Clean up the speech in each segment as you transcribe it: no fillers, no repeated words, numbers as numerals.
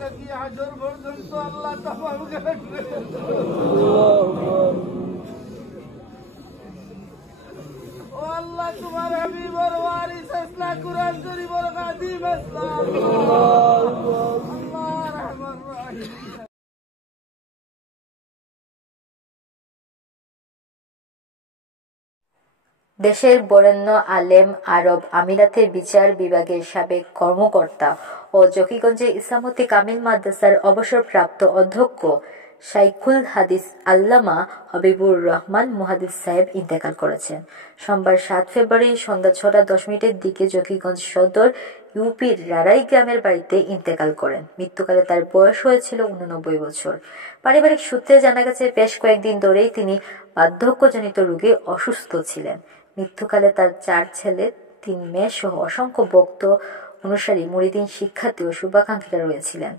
থেকে হাজর পর্যন্ত আল্লাহ তাআলাকে রাখবে। ও আল্লাহ, তোমার হাবিবর ওয়ারিস আসলা কুরআন শরীফের খাদিম আসলা। আল্লাহ রহমান রহিম। দেশের বরেণ্য আলেম, আরব আমিরাতের বিচার বিভাগের সাবেক কর্মকর্তা ও জকিগঞ্জের ইসলামতী কামিল মাদ্রাসার অবসরপ্রাপ্ত অধ্যক্ষ শাইখুল হাদিস আল্লামা হবিবুর রহমান মুহাদ্দিস সাহেব ইন্তেকাল করেছেন। সোমবার 7 ফেব্রুয়ারি সন্ধ্যা 6:10 দিকে জকিগঞ্জ সদর ইউপির রারাই গ্রামের বাড়িতে ইন্তেকাল করেন। মৃত্যুকালে তার বয়স হয়েছিল 89 বছর। পারিবারিক সূত্রে জানা গেছে, বেশ কয়েকদিন ধরেই তিনি বার্ধক্যজনিত রোগে অসুস্থ ছিলেন। মৃত্যুকালে তার 4 ছেলে, 3 মেয়ে সহ অসংখ্য ভক্ত, অনুসারী, মুরিদিন, শিক্ষার্থী ও শুভাকাঙ্ক্ষীরা রয়েছিলেন।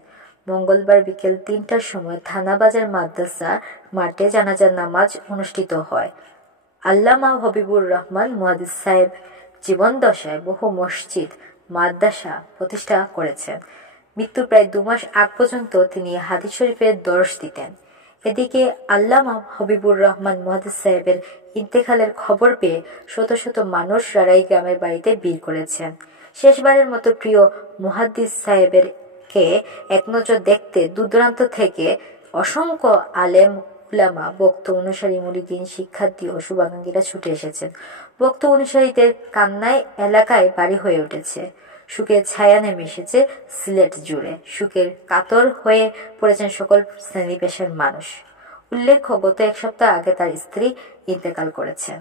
মঙ্গলবার বিকেল 3টার সময় থানাবাজার মাদ্রাসা মাঠে জানাজার নামাজ অনুষ্ঠিত হয়। আল্লামা হবিবুর রহমান মুহাদ্দিস সাহেব জীবনদশায় বহু মসজিদ, মাদ্রাসা প্রতিষ্ঠা করেছেন। মৃত্যুর প্রায় 2 মাস আগ পর্যন্ত তিনি হাদিস শরীফের দর্শ দিতেন। এদিকে আল্লামা হবিবুর রহমান মুহাদ্দিস সাহেবের ইন্তেকালের খবর পেয়ে শত শত মানুষ রারাই গ্রামের বাড়িতে ভিড় করেছেন। শেষবারের মতো প্রিয় মুহাদ্দিস সাহেবের কে একনজর দেখতে দূরদূরান্ত থেকে অসংখ্য আলেম, উলামা, ভক্ত, অনুসারী, মুরিদিন, শিক্ষার্থী ও শুভাকাঙ্ক্ষীরা ছুটে এসেছেন। ভক্ত অনুসারীদের কান্নায় এলাকায় বাড়ি হয়ে উঠেছে। শোকের ছায়া নেমে এসেছে সিলেট জুড়ে। শোকের কাতর হয়ে পড়েছেন সকল শ্রেণী পেশার মানুষ। উল্লেখ্য, গত 1 সপ্তাহ আগে তার স্ত্রী ইন্তেকাল করেছেন।